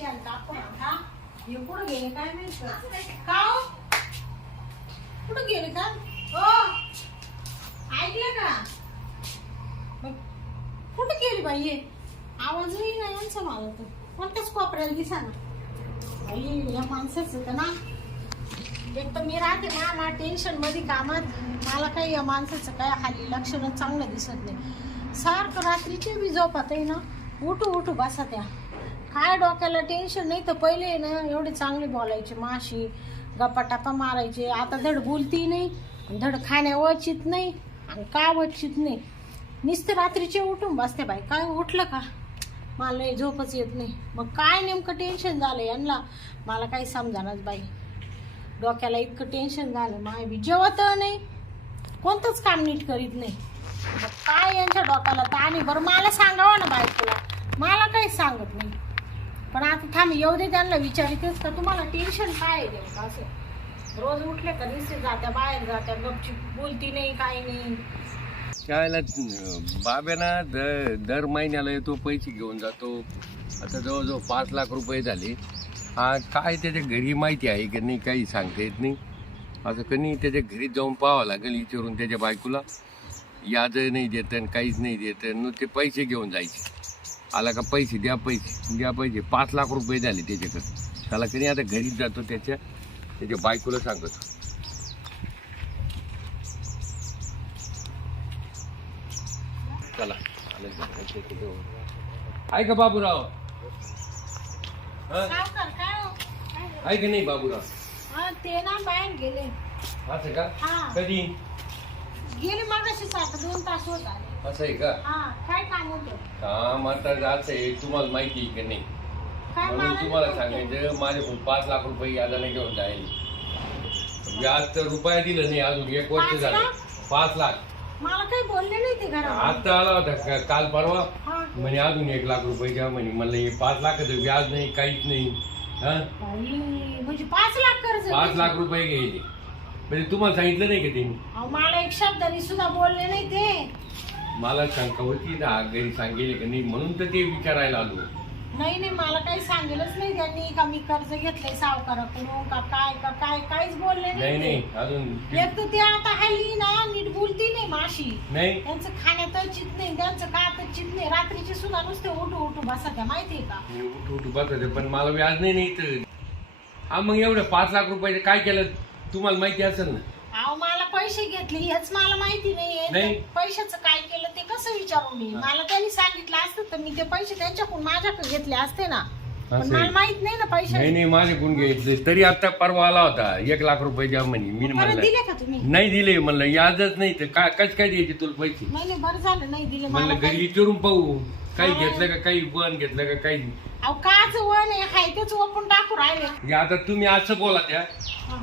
शेण टाकून हे कुठं गेले? काय माहीत का हो? कुठं गेले का? हो ऐकलं का? मग कुठं गेली बाई हे? आवाजही नाही यांचा मला तर. कोणत्याच कोपऱ्याला दिसा ना. बाई या माणसाचं तर ना. एक तर मी राहते ना ना टेन्शनमध्ये कामात. मला काही या माणसाचं काय हाली लक्षणं चांगलं दिसत नाही. सारखं रात्रीचे बी झोपात आहे ना. उठू उठू बसा त्या. काय डोक्याला टेन्शन नाही तर पहिले ना एवढे चांगले बोलायचे माशी गप्पा टापा मारायचे. आता धड बोलती नाही धड खाण्या वचित नाही आणि का वचित नाही? नुसते रात्रीचे उठून बसते बाई. काय उठलं का? मला झोपच येत नाही. मग काय नेमकं टेन्शन झालं यांना? मला काही समजानच बाई. डोक्याला इतकं टेन्शन झालं माय बी जेवत नाही. कोणतंच काम नीट करीत नाही. मग काय यांच्या डोक्याला? ताण बरं मला सांगावं ना बायकोला मला काही सांगत नाही. पण आता थांब येऊ दे त्यांना विचारितेच का? तुम्हाला टेन्शन काय आहे असं? रोज उठले का दिसते जात्या बाहेर जात्या गपची बोलती नाही काही नाही. त्यावेळेला बाब्याना दर दर महिन्याला येतो पैसे घेऊन जातो. आता जवळजवळ पाच लाख रुपये झाले. हा काय त्याच्या घरी माहिती आहे की नाही काही सांगता येत नाही. असं कधी त्याच्या घरी जाऊन पाहावं लागेल विचारून त्याच्या बायकोला. याद नाही देत आणि काहीच नाही देत नुसते ते पैसे घेऊन जायचे. आला का पैसे द्या पैसे. द्या पैसे. पाच लाख रुपये झाले त्याच्याकडे. त्याला कधी आता घरीच जातो त्याच्या त्याच्या बायकोला सांगतो. चला. का बाबूराव? काय हो? काय? आहे का नाही बाबूराव? हा, ते ना बाहेर गेले. असं का? हा. कधी? गेले मागाशी सात दोन तास होत आले. असं आहे का? हा काय काम होतं? काम आता असं आहे तुम्हाला माहिती आहे का नाही? काय म्हणून मला तुम्हाला नाही माहिती. सांगायचं माझ्याकडून पाच लाख रुपये यादाने घेऊन जाईल. व्याज तर रुपया दिलं नाही अजून एक वर्ष पाच झालं. लाख? पाच लाख. मला काही बोलले नाही ते घरात. आता आला होता का- काल परवा? हा. म्हणे अजून एक लाख रुपये द्या. म्हणे म्हणलं हे पाच लाखाचं व्याज नाही काहीच नाही. हा? बाई, म्हणजे पाच लाख कर्ज पाच. लाख रुपये घ्यायचे. म्हणजे तुम्हाला सांगितलं नाही का त्यांनी? अहो, मला एक शब्दाने सुद्धा बोलले नाही ते. मला शंका होती ना घरी सांगेल का नाही म्हणून तर ते विचारायला आलो. नाही नाही मला काही सांगेलच नाही त्यांनी. का मी कर्ज घेतलंय सावकाराकडून? का काय का काय काहीच बोलले नाही नाही नाही ते. अजून एक तर ते आता हल्ली ना नीट बोलती नाही माशी. नाही. त्यांचं खाण्यात चित नाही त्यांचं काय चित नाही. रात्रीचे सुद्धा नुसते उठू उठू बसा त्या माहितीये का? मी उठ उठ बसत पण मला व्याज नाही नाही तर हा मग एवढं पाच लाख रुपये काय केलं? तुम्हाला माहिती असेल ना. पैसे घेतले हेच मला माहिती नाहीये. नाही. ते पैशाचं काय केलं ते कसं विचारू मी? मला त्यांनी सांगितलं असतं तर मी ते पैसे त्यांच्याकडून माझ्याकडे घेतले असते ना. पण असं. मला. माहीत नाही ना पैसे. नाही माझे गुण घ्यायचे. तरी आता परवा आला होता. एक लाख रुपये द्या म्हणे. मी परत म्हणलं दिले का तुम्ही? नाही दिले. म्हणलं यादच नाही तर काय कच काय द्यायचे तुला पैसे? नाही नाही बरं झालं नाही दिले मला म्हणलं घरी. विचारून पाहू. काही. घेतलं का काही बन घेतलं का काही. अहो काच वण आहे हाय तेच ओपून टाकू राहिले. हे आता तुम्ही असं बोला त्या.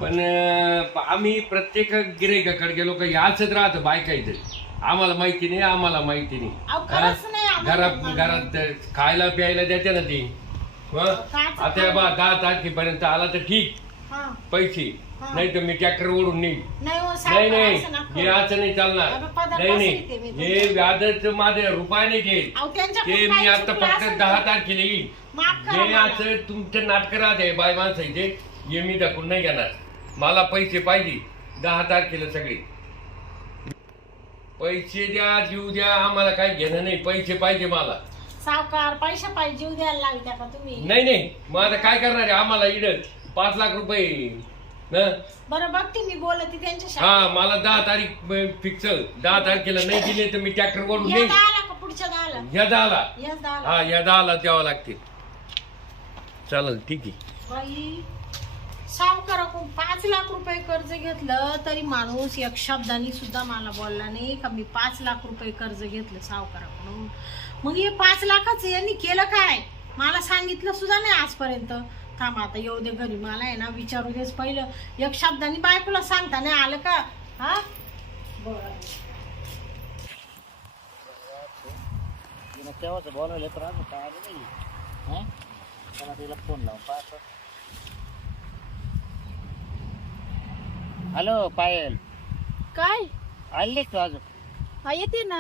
पण अं, आम्ही प्रत्येक गिरायकाकडे गेलो का राहतं बायकायचं आम्हाला माहिती नाही आम्हाला माहिती नाही. अहो, खरंच नाही हा? आम्हाला घरात माहिती. घरात खायला प्यायला द्यायचे ना ती. हं? आता बा दहा तारखेपर्यंत आला तर ठीक. हा. पैसे. हा. नाही तर मी ट्रॅक्टर ओढून नेईल नाही हो नाही नाही. असं नका. हे करू. असं नाही चालणार. नाही ते नाही मी हे व्याजच माझे रुपये नाही घेईल अहो त्यांच्याकडून ते मी काही आता चुकलं फक्त असेल दहा तर तारखेला येईल. माफ करा जे मला. असं तुमचं नाटक राहते बाय माणसाचे हे मी दाखवून नाही घेणार. मला पैसे पाहिजे. दहा तारखेला सगळे. पैसे द्या जीव द्या आम्हाला काही घेणं नाही. पैसे पाहिजे मला. सावकार पैसे पाहिजे जीव द्यायला लागत्या का तुम्ही? नाही नाही. मग आता काय करणार आहे? आम्हाला इड पाच लाख रुपये? बरं बघते मी बोलते त्यांच्याशी. हा मला दहा तारीख फिक्स दहा तारखेला नाही दिले तर मी ट्रॅक्टर वरून या दहाला का पुढच्या दहाला? या दहाला. या दहाला. हा या दहाला द्यावं लागते. चालेल ठीक आहे. बाई. सावकाराकडून पाच लाख रुपये कर्ज घेतलं तरी माणूस एक शब्दानी सुद्धा मला बोलला नाही का मी पाच लाख रुपये कर्ज घेतलं सावकाराकडून मग हे पाच लाखाच यांनी केलं काय? मला सांगितलं सुद्धा नाही आजपर्यंत. थांब आता येऊ दे घरी. मला आहे ना विचारू देच पहिलं. एक शब्दानी बायकोला सांगता नाही आलं का? हा? बरं. तिनं केव्हाच बोलवलं तर काय नाही. तिला फोन लावून पाहतो. हॅलो पायल. काय? आली तू अजून? हा येते ना.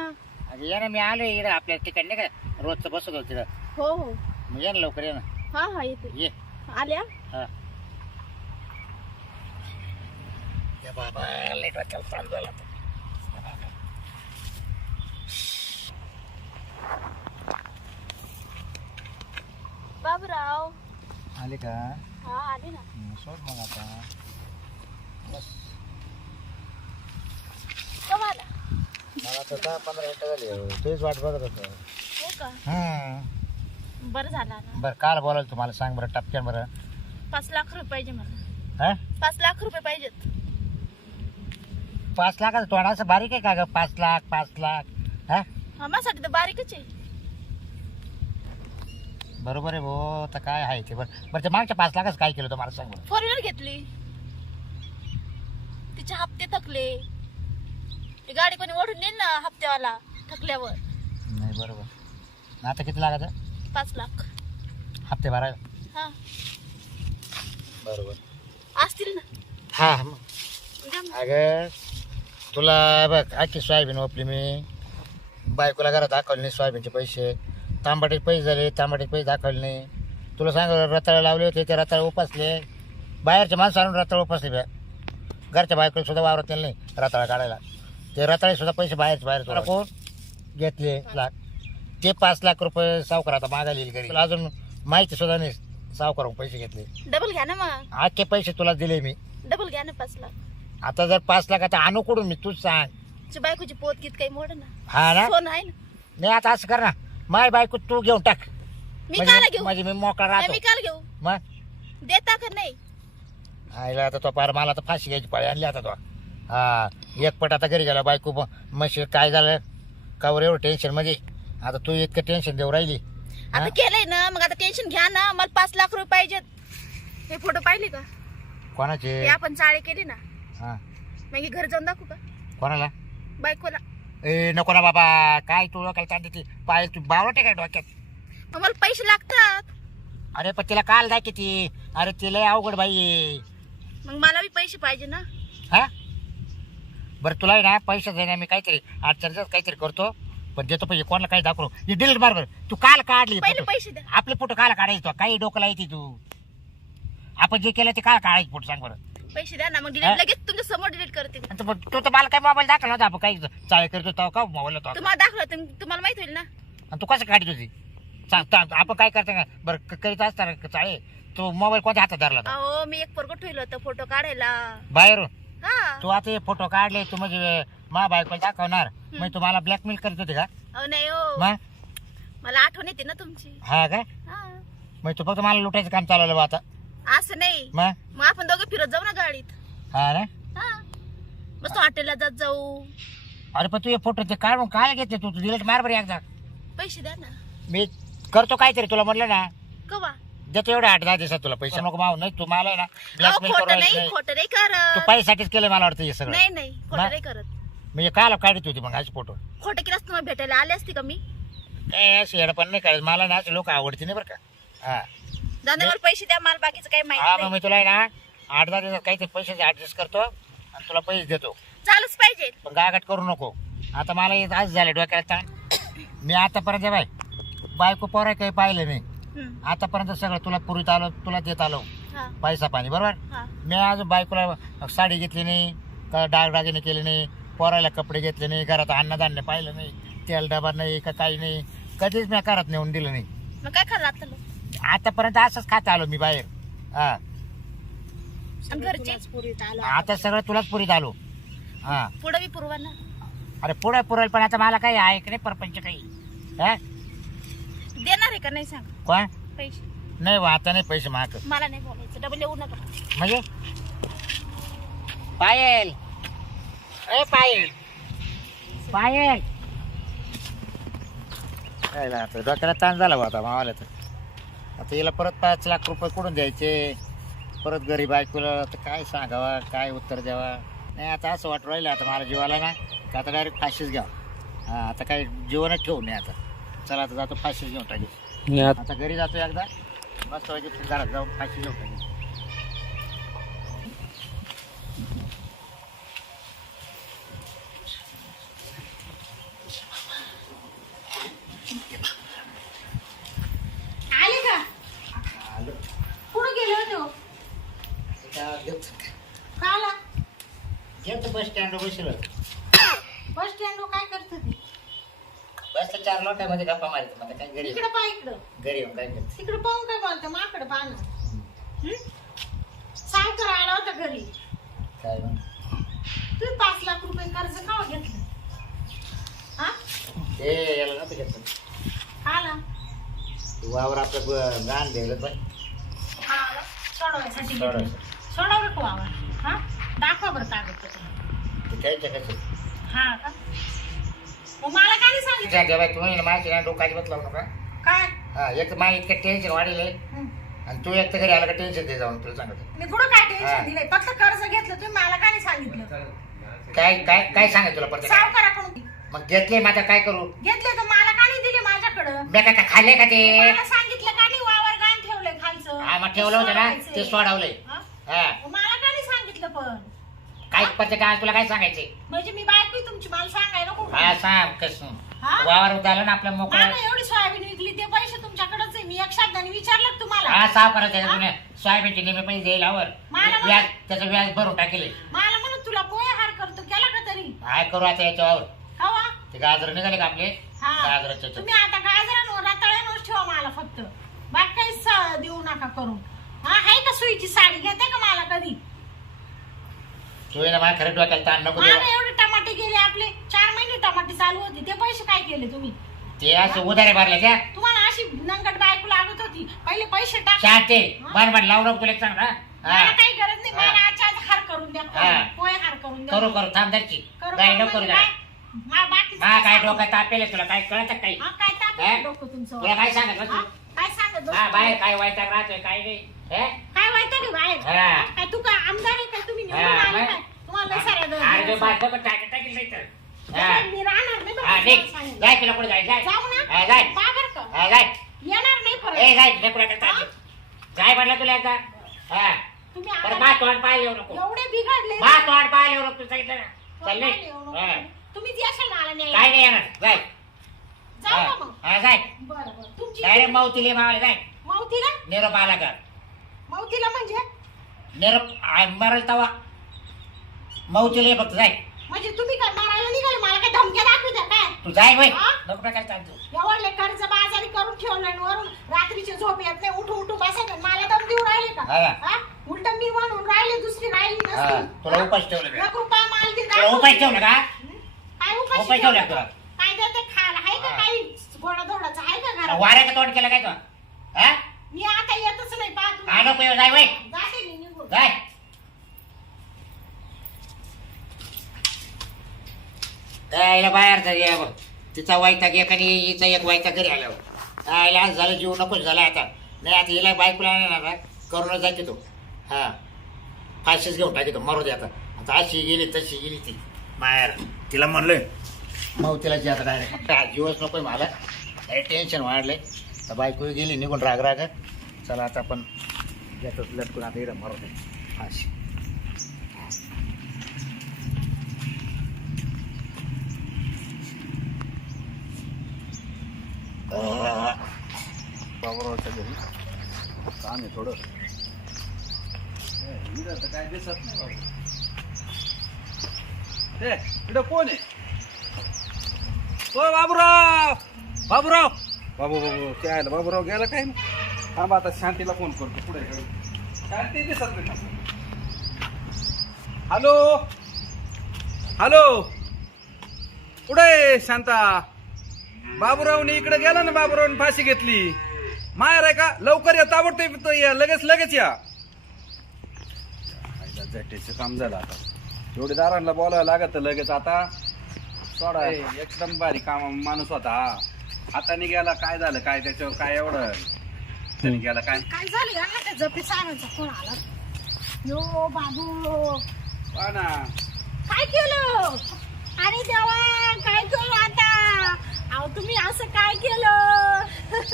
अगं ये ना मी आलो इकडे आपल्या ठिकाणी नाही का? रोजचं बसत होतं तिथं. हो हो. मग ये ना लवकर ये ना. हा हा येते. ये. आल्या? हा. या बाबा लय डोक्याला ताण झाला. आता. बाबूराव. आले का? हा आले ना. सोड मग आता. बस. कवा आला मला तर दहा पंधरा मिनिटं झाली. तुझीच वाट बघत होतो. हो का. बरं झालं बरं काल बोलायला तुम्हाला सांग बरं टपक्यान बरं. पाच लाख रुपये पाहिजे मला. हा? पाच लाख रुपये पाहिजेत. पाच लाखाचं तोंड असं बारीक आहे का ग? पाच लाख पाच लाख हा? माझ्यासाठी तर बारीकच आहे. बरोबर आहे भाऊ आता काय आहे ते बरं बरं ते मागच्या पाच लाखाचं काय केलं तुम्हाला सांग बरं. फोर व्हीलर घेतली. तिचे हप्ते थकले. ती गाडी कोणी ओढून नेईल ना हप्त्यावाला थकल्यावर? नाही बरोबर. आता किती लागायचं पाच लाख. हप्ते भरायला हा. बरोबर. असतील ना. हा मग द्या मग. अगं तुला बघ आखी सोयाबीन ओपली मी. बायकोला घरात दाखवले नाही सोयाबीनचे पैसे. तांबाटीचे पैसे झाले तांबाटीचे पैसे दाखवले नाही. तुला सांग रताळे लावले होते ते रताळे उपासले. बाहेरचे माणसं आणून रताळे उपासले बे. घरच्या बायकोला सुद्धा वावरत नाही रताळा काढायला. ते रताळे सुद्धा पैसे बाहेरचे बाहेर तुला कोण? घेतले लाख. ते पाच लाख रुपये सावकार आता मागायला येईल घरी. तुला अजून माहिती सुद्धा नाही सावकारून पैसे घेतले. डबल घ्या ना मग. आजचे पैसे तुला दिले मी. डबल घ्या ना पाच लाख. आता जर पाच लाख आता आणू कुठून मी? तूच सांग. तुझी बायकोची पोत कित काही मोड ना. हा ना? सोन आहे ना. नाही आता असं कर ना. माय बायको तू घेऊन टाक. मी म्हणजे- काला घेऊ? म्हणजे मी मोकळा नाही, राहतो. मी काल घेऊ? मग? देता का नाही? आईला आता तो पार मला तर फाशी घ्यायची पाळी आणली आता तो. हा एक पट आता घरी गेला बायको म्हशी काय झालं? कावर एवढं टेन्शनमध्ये. आता तू इतकं टेन्शन देऊ राहिली. आता? केलंय ना मग आता टेन्शन घ्या ना मला पाच लाख रुपये पाहिजेत. हे फोटो पाहिले का? कोणाचे? हे आपण चाळे केले ना. हा. मग हे घर जाऊन दाखवू का? कोणाला? बायकोला. ए नको ना बाबा काय तू डोक्याला ताण देते? पाय तू बावटे काय डोक्यात? मग मला पैसे लागतात. अरे पण तिला काल जाय किती अरे तिला अवघड बाई. मग मला बी पैसे पाहिजे ना. हा? बरं तुला आहे ना पैसे देण्या मी काहीतरी अडचणच काहीतरी करतो पण देतो पैसे कोणाला काही दाखवू. हे डिलीट मार बरं. तू काल काढली पहिले photo. पैसे द्या आपले फोटो काल काढायचे तो. काही डोकं लायची तू. आपण जे केलं ते काल काढायचे फोटो सांग बरं. पैसे द्या ना मग हा? डिलीट लगेच तुमच्यासमोर डिलीट करते मी. आणि तू तू तर मला काय मोबाईल दाखवला होता आपण काही चाळे करतो तो का मोबाईल तुम्हाला दाखवलं तुम- तुम्हाला माहीत होईल ना. आणि तू कसं काढत होती? सांग सांग, आपण काय करतो का बरं क- करीत असताना चाळे. तू मोबाईल कोणत्या हातात धरला होता? अहो मी एक पोरग ठेवलं होतं फोटो काढायला. बाहेरून? हा. तू आता हे फोटो काढले तू म्हणजे मा बायकोला दाखवणार. मग तू मला ब्लॅकमेल करत होते का? अहो नाही हो. मग मला आठवण येते ना तुमची. हा का? हा. मग तू फक्त मला लुटायचं काम चालवलं बा आता. असं नाही. मग मग आपण दोघं फिरत जाऊ ना गाडीत. हा ना? हा. मस्त हॉटेलला जात जाऊ. अरे पण तू हे फोटो ते काढून काय घेते तू? तू डिलीट मार बरं एकदा. पैसे द्या ना. मी करतो काहीतरी तुला म्हटलं ना. कवा? देतो एवढे आठ दहा दिवसात तुला पैसे. नको माव नाही तू मला आहे ना अहो ब्लॅकमेल खोटं नाही खोटं नाही तू करत पैशासाठीच केलं मला वाटतं हे सगळं. नाही नाही? खोटं नाही करत. म्हणजे काल काढत होती मग असे फोटो. खोटं केलं असतं तुम्हाला भेटायला आले असते का मी? काय असे येडं पण नाही काढत मला ना लोक आवडते नाही बरं का. हा. दादा मला पैसे द्या मला बाकीचं काही हा माहिती मग नाही मी तुला आहे ना आठ दहा दिवसात काहीतरी पैशाचे ऍडजस्ट करतो आणि तुला पैसे देतो. चालूच पाहिजे. पण गागाट करू नको. आता मला हे आज झालं डोक्याला ताण. मी आतापर्यंत बाय बायको पोरा काही पाहिलं नाही. हम्म, आतापर्यंत सगळं तुला पुरीत आलो तुला देत आलो. हा. पैसा पाणी बरोबर? हा. मी अजून बायकोला साडी घेतली नाही का डागडागिने केले नाही पोराला कपडे घेतले नाही घरात अन्नधान्य पाहिलं नाही तेल डबा नाही का काही नाही कधीच मी घरात नेऊन दिलं नाही. मग काय खाल्लं आता लोक? आतापर्यंत असंच खात आलो मी बाहेर. हा. आणि घरचे? आता सगळं तुलाच पुरीत आलो. हा. पुढे बी पुरवा ना. अरे पुढे पुरेल पण आता मला काही आहे की नाही परपंच काही. हा? देणार आहे का? नाही सांग. कोण पैसे. नाही बा, आता नाही पैसे माग. मला नाही बोलायचं. डबल येऊ नका. म्हणजे? पायल. ए पायल. पायल. काय आता डोक्याला ताण झाला बा आता मावाला तर. आता हिला परत पाच लाख रुपये कुठून द्यायचे? परत गरीब बायकोला आता काय सांगावा काय उत्तर द्यावा? नाही आता असं वाटू राहिलं आता मला जीवाला ना का आता डायरेक्ट फाशीच घ्यावं. हा आता काय जीवनच ठेवू नये आता. चला आता जातो फाशी घेऊन टाकी. आता घरी जातो एकदा. मस्त घरात जाऊन फाशी घेऊन टाकी. आले का? हो? का बस स्टँड बस स्टँड काय करतो ती बस त्या चार लोटांमध्ये गप्पा मारतो आता काय घरी इकडे पाय इकडं. घरी येऊन काय करते? तिकडे पाहून काय बोलते? माकडे पाहणं. सावकार आला होता घरी. काय? तुम्ही पाच लाख रुपये कर्ज का घेतलं? हा? ते याला नव्हतं घेतलं. आला. वावर आपलं ब- गाण द्यायला पण सोडवायसाठी घेतलं. सोडवायचं. सोडवलं का वावर. हा? दाखवा बरं कागदपत्र ते कसं? हा का? मग मला काय नाही सांगितलं? बाई तुम्ही माझी ना डोकाची बदलाव नका. काय? हा एक मा इतकं टेन्शन वाढले हं. आणि तू एक तर घरी आला का टेन्शन दे जाऊन तुला सांगतो. मी कुठं काय हा. टेन्शन दिलंय? फक्त कर्ज घेतलं तुम्ही मला काय नाही सांगितलं? काय काय काय सांगा तुला पडते सावकाराकडून. मग घेतले आता काय करू? घेतले तर मला का नाही दिले माझ्याकडं? मी काय काय खाल्ले का ते? मला सांगितलं का नाही? वावर गाण ठेवलंय खालचं. हा मग ठेवलं होतं ना. ते सोडवलंय. हा? हा. मग मला का नाही सांगितलं पण? काय पडते काय तुला काय सांगायचे? म्हणजे मी बायको आहे तुमची मला सांगायला नको. हा सांग कस हा? वावर झालं ना आपलं मोकळं. मला एवढी सोयाबीन विकली ते पैसे तुमच्याकडेच आहे. मी एक शब्दाने विचारलं का तुम्हाला? हा साफ करायचं सोयाबीनचे नेहमी पैसे देईल आवर मला- व्याज त्याचं व्याज भरून टाकेले. मला म्हणून तुला पोहे हार करतो केला का तरी? काय करू आता याच्यावर. हवा ते गाजर निघाले का आपले? हा. गाजराचे. तुम्ही आता गाजरांवर रताळ्यांवर ठेवा मला फक्त. बाकी काहीच देऊ नका करून. हा आहे का सुईची साडी? घेते का मला कधी? तू ये ना माझ्या खरं डोक्याला ताण नको एवढे टमाटे गेले आपले. चार महिने टमाटे चालू होते. ते पैसे काय केले तुम्ही? ते असं उधारे भरले त्या तुम्हाला अशी नंगट बायको लागत होती. पहिले पैसे टाक. शांती मन म्हण लावू नको तुला एक सांग ना मला हा काही गरज नाही. हा. मला आजच्या आज हार करून द्या. हा. पोहे हार करून द्या. करू करू. थांब दरची करू काय करू नको करू म्हणजे. काय? बाकीचं हा काय सांगू? डोकं तापेल तुला? काय कळत काही? हा, काय ताप हा? डोकं तुमचं? तुला काय सांगत हा? काय सांगत हा? बाहेर काय राहतोय काय नाही. हे? काय रे बाहेर? हा. काय तू काय आमदार आहे काय तुम्ही निवडून हा, आले मग? काय तुम्हाला साऱ्या अरे दोन- बायको पण टाकेल टाकेल नाही तर. हा. मी राहणार नाही बरं हा का निघ. तुम्हाला सांगितलं. जाय तुला कुठे जाय जाय. जाऊ ना. जाय. पहा बरं का. हा, जाय. येणार नाही ए परत जाय तुला कुठे करता जाय म्हटलं तुला एकदा. हा. तुम्ही बरं आता मा तोंड पाहायला येऊ नको. एवढे बिघडले मा तोंड पाहायला येऊ नको तू सांगितलं ना. चल नाही. हा. काय नाही येणार. जाय. जाऊ का मग. हा, जाय. बरं बरं. तुमची डायरेक्ट मावतीले मावाला जाय. मावतीला? निरोप आला का? मावतीला म्हणजे? निरोप मरल तवा. मावतीले फक्त जाय. म्हणजे तुम्ही काय मारायला निघाले? मला काय धमक्या दाखवू द्या काय? तू जाय हा? नको काय चालतो एवढले कर्ज बाजारी करून ठेवलं आणि वरून रात्रीची झोप येत नाही. उठू उठू बसायचं मला दम देऊ राहिले का? हा. उलट मी म्हणून राहिले दुसरी राहिली हा. नसती तुला? उपास ठेवलं मी. एक रुपया माल दे तुला उपास ठेवलं का? काय उपाशी उपास ठेवला? काय देते? खायला आहे का हा. काही? गोडाधोडाचं आहे का घरात? वाऱ्याचं तोंड केलं काय तो? हा? मी आता येतच नाही पाहत हा नको येऊ, जाय वय. जाते मी निघून. जाय. यायला बाहेर तर या बघ. तिचा वायताग एक आणि हिचा एक वायता घरी आल्यावर यायला आज झालं जीव नकोच झाला आता. नाही आता हिला बायकोला आणणार ना करूनच जाते तो. हा. फाशीच घेऊन टाकी तो मरू दे आता. आता अशी गेली तशी गेली ती. मायार तिला म्हणलोय मग तिला जे आता डायरेक्ट जीवच नकोय मला. काही टेन्शन वाढलंय. तर बायको गेली निघून राग राग. चला आता आपण घेतो लटकून आता इकडं मारत दे. फाशी. बाबरावच्या घरी. काम आहे थोडं. ए, काय दिसत नाही बाबा. इकडं कोण आहे? ओ बाबूराव! बाबूराव! बाबू बाबू काय आलं बाबूराव गेला काय थांबा आता शांतीला फोन करतो पुढे शांती दिसत नाही. हॅलो? हॅलो? कुठे आहे शांता? बाबूरावने इकडे गेला ना बाबूरावने फाशी घेतली. माहेर आहे का? लवकर या ताबडतोब या लगेच लगेच या. जटेचं काम झालं आता. जोडीदारांना बोलावं लागत लगेच आता. सोडा एकदम भारी काम माणूस होता हा. हाताने गेला काय झालं काय त्याच्यावर काय एवढं? त्याने गेला काय? काय झालं यांना त्या जपी सारांचा फोन आला. यो बाबू. पहा ना. काय केलं? अरे देवा काय करू आता? अहो तुम्ही असं काय केलं?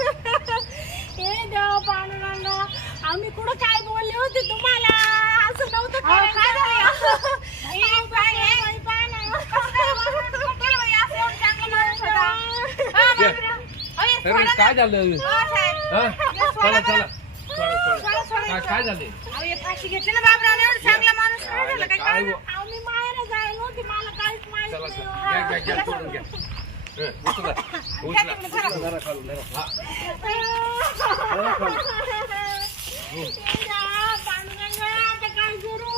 हे देवा पांडुरंगा आम्ही कुठं काय बोलले होते तुम्हाला? असं नव्हतं काय काय झालं? हा? चला चला. सोडा, सोडा. काय- काय झाले? फाशी घेतली ना बाबराव एवढं चांगला माणूस काय झालं काय काय कळलं? आम्ही माहेर जायला होती मला काहीच माहीत चला नाही. चला. हो. घ्या घ्या घ्या सोडून घ्या. हं, उचला उचला. पांडुरंगा, आता काय करू?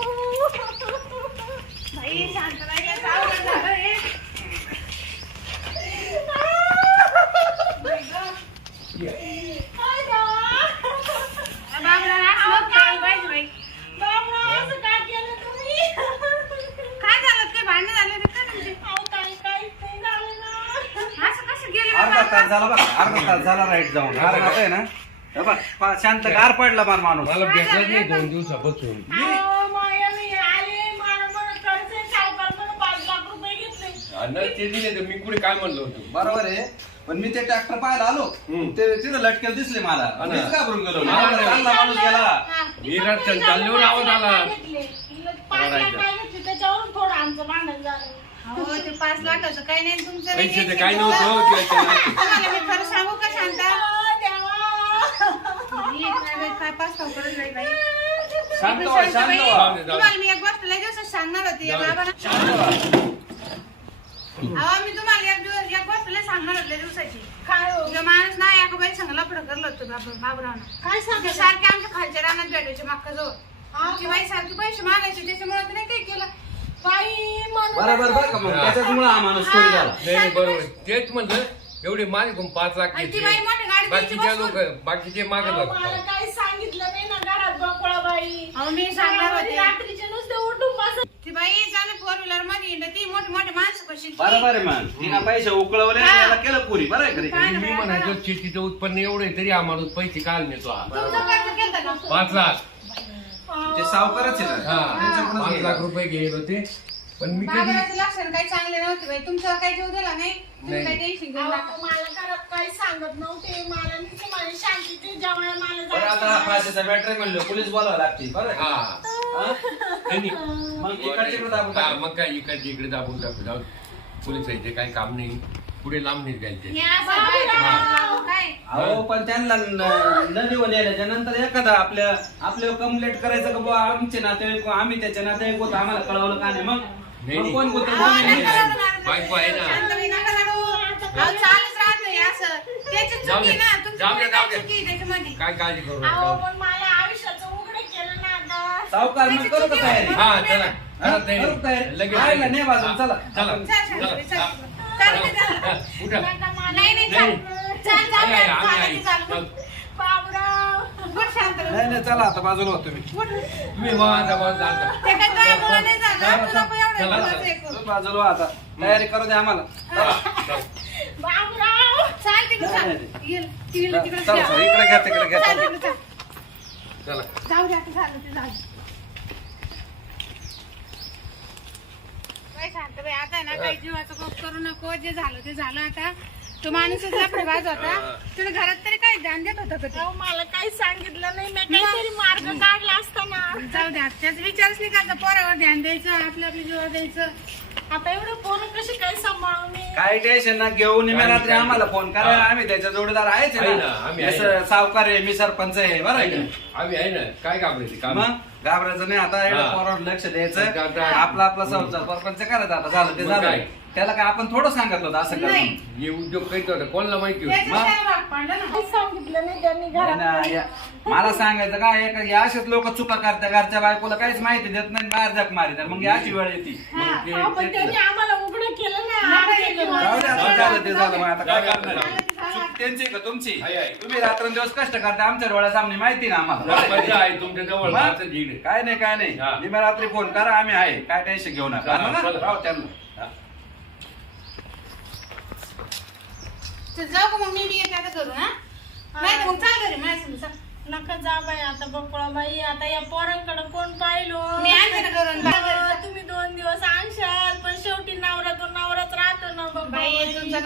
बाई, शांत राहा, काय चालू झालं हे? काय गं? बाबराव, असं का केलं तुम्ही? काय झालं ते भांडण झाले रे का तुमचे अहो, काही- काहीच नाही झालं ना. असं कसं गेलं अर्धा तास झाला बघ अर्धा तास झाला राईट जाऊन अर्धा तास आहे ना हे बघ पा- शांत गार पडला मार माणूस मला भेटत नाही दोन दिवसापासून. आणि ते दिले तर मी कुठे काय म्हणलो होतो बरोबर आहे पण मी ते ट्रॅक्टर पाहायला आलो. ते तिथं लटकेल दिसले मला. मीच घाबरून गेलो. चांगला माणूस गेला मी रस्त्याने चालल्यावर आवाज आला. त्याच्यावरून थोडं आमचं भांडण झालं हो ते पाच लाखाचं काही नाही तुमचं पैसे नाही तर काय नव्हतं किंवा ते- तुम्हाला मी खरं सांगू का शांता काय बाई, काय पाच नाही बाई शांत व्हा, शांत बाई, व्हा. जाऊ दे, जाऊ दे. तुम्हाला मी एक गोष्ट लय दिवसात सांगणार होती या. अहो मी तुम्हाला एक दिवस एक गोष्ट लय सांगणार होते दिवसाची. काय हो? माणूस ना या बाई संग लफडं करलं होतं बाब- बाबरावनं काय ते सांगा सारखे आमच्या खालच्या रानात भेटायचे मक्का हा जवळ ती बाई सारखी पैसे मागायचे त्याच्यामुळे तर नाही काही केलं. बाई म्हणून बरोबर बरं का मग. त्याच्यामुळे हा माणूस चोरी झाला. नाही नाही, बरोबर. तेच म्हणलं एवढे माझ्याकडून पाच लाख आणि ती घेतले. बाई मोठी गाडी द्यायची बाकीचे बसून. लोक बाकीचे अहो, मला होते काही सांगितलं नाही ना घरात बकोळा बाई. अहो मी सांगणार होते नुसते उठून बस ती बाई चालू फोर व्हीलरमध्ये हिंडत ती मोठी मोठी माणसं कशी बरोबर आहे मग तिनं पैसे उकळवले आणि याला केलं पुरी. बरं आहे का नाही? मी म्हणायचो शेतीचं उत्पन्न एवढं आहे तरी आम्हाला पैसे काल नेतो हा. तुमचं कर्ज केलं का? पाच लाख. ते सावकारच आहे ना? हा. त्यांच्याकडूनच पाच. लाख रुपये घेत होते. पण मी कधी लक्षण काही चांगले नव्हते बाई. तुमचं काही जीव दिला नाही? तुम्ही नाही. काही टेन्शन घेऊ अहो, नका. मला घरात काही सांगत नव्हते. मला नुसते माझी मला बरं आता हा जायचं. फाशीचा बॅटरी म्हणलं पोलीस बोलावं लागते बरं आहे. का? हा? मग हा, काय इकडचे इकडे दाबून टाकू जाऊ पोलीस इथे काही काम नाही. पुढे लांब हे काय? अहो पण त्यांना न- न देऊन यायच्या नंतर एखादा आपल्या आपल्यावर कंप्लेंट करायचं का बुवा? आमचे नातेवाईक आम्ही त्याचे नातेवाईक होतो आम्हाला कळवलं का नाही? मग नाही, मग नाही. कोण होतं? नाही. बायको आहे ना. हे जाऊ चुकी दे. जाऊ जाऊ आहे. काय काळजी करू नका. पण मला आयुष्याचं उघडे केलं ना आता सावकार मग करू का तयारी हा चला हा? करा तयारी. करू तयारी? लगेच आयला नाही वाजून, हा, चला. चला आपण- उठा. नाही, नाही. चल. आता बाजूला होतो मी उठ. तुम्ही झालं. बाजूला व्हा आता तयारी करू दे आम्हाला चला. बाबराव चाल तिकडे, चाल. नाही, नाही. ये, तिकडे, तिकडे चला, ठेव. चला, इकडे घ्या तिकडे घ्या चाल, चला. तिकडे, चाल. चला जाऊ दे आता झालं ते झालं काय शांत बाई आता ना काही जीवाचं कोप करू नको जे झालं ते झालं आता. तो माणूसच होता. तुला घरात तरी काय ध्यान देत होतं का अहो, मला काही सांगितलं नाही. मी काहीतरी मार्ग काढला असता ना. तू जाऊ दे आता त्याचा विचारच नाही करायचा पोरावर ध्यान द्यायचं आपल्या आपल्या जीवावर द्यायचं. आता एवढं पोरं कशी काय सांभाळू मी? काही टेन्शन ना निम्या काही- रात्री आम्हाला फोन करा. हा. आम्ही त्याच्या जोडीदार आहेच आहे आहे ना, आम्ही आहे ना. सावकार आहे मी सरपंच आहे बरं आहे आहे? ना. आम्ही आहे ना. काय घाबरायचे काम मग? घाबरायचं नाही. आता एवढं हा. पोरावर लक्ष द्यायचं. आपला आपला संसार परपंच करायचं आता. झालं ते मग झालं. काय? त्याला काय आपण थोडं सांगत होतं असं नाही. करा हे उद्योग करीत होता कोणाला माहिती त्याचं होती त्याला भाग पाडलं ना. काही सांगितलं नाही त्यांनी नाही या- मला सांगायचं काय एक या असेच लोक चुका करतात. घरच्या बायकोला काहीच माहिती देत नाही बाहेर जग मारी तर मग ही अशी वेळ येते. पण त्यांनी. आम्हाला उघडं केलं ना. नाही. जाऊ आता झालं ते झालं. मग आता काय करणार? त्यांची का तुमची आहे, आहे. तुम्ही रात्रंदिवस कष्ट करता आमच्या डोळ्यासामने माहिती ना आम्हाला मजा आहे तुमच्या जवळ मग? आहे. काय नाही काय नाही. निम्या रात्री फोन करा आम्ही आहे काय टेन्शन घेऊ नका चला, ना? चला. राहू त्यांना हा. चल, जाऊ का मग मी बी येते आता करू ना नाही तर मग चाल घरी माझ्या संग, चल. नका जा बाई आता बकुळा बाई आता या पोरांकडे कोण पाहिलो मी आणते ना करून जा घरी, अहो, चल. तुम्ही दोन दिवस आणशाल पण शेवटी नवरा तो नवराच राहतो ना बकुळा बाई बाई. तुमचा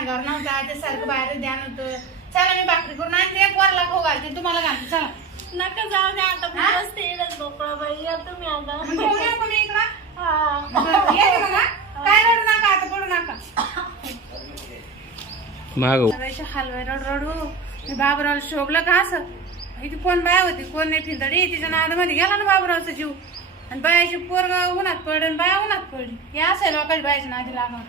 डांगावर नव्हता ते सारखं बाहेर ध्यान होतं. चला मी भाकरी करून आणते पोरला खाऊ घालते तुम्हाला घालते चला. नका जाऊ द्या आता हा? बाई या तुम्ही मग आता. घेऊन येऊ का मी इकडं? हा. बरं, येते मग हा? काय रडू नका आता पडू नका. हलवाय रड रडू मी बाबरावला शोभलं का असं? इथे कोण बाया होती कोण नाही फिंदडी? तिच्या नादामध्ये गेला ना बाबरावचा जीव. आणि बायाची पोरग उन्हात पड आणि बाया उन्हात पडली. हे असेल लोकांची बायाच्या नादी लागून